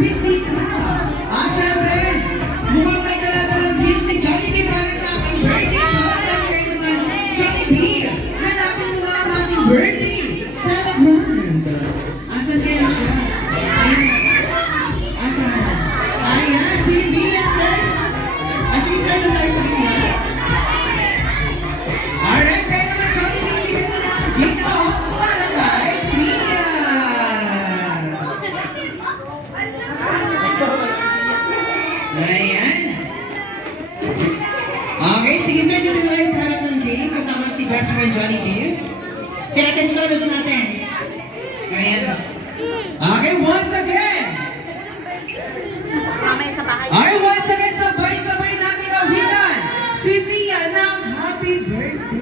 bisita. At syempre, mukhang may daladalang gift si Jollibee para sa aking birthday. So, at kayo naman, Jollibee, hanapin mo nga ang ating birthday celebrant. Asan kaya siya? Ayan. Asan? Ayan, si Bia, sir. Sige, sir, na tayo sa kanya. Alright, kaya naman, Jollibee, bigay mo na ang gift mo para kay Bia. Ayan. Okay, sige sir, dito na kayo sa harap ng game kasama si best friend Jollibee. Si ate mo na doon natin. Ayan. Okay, once again. Mamaya sa bahay. Okay, once again.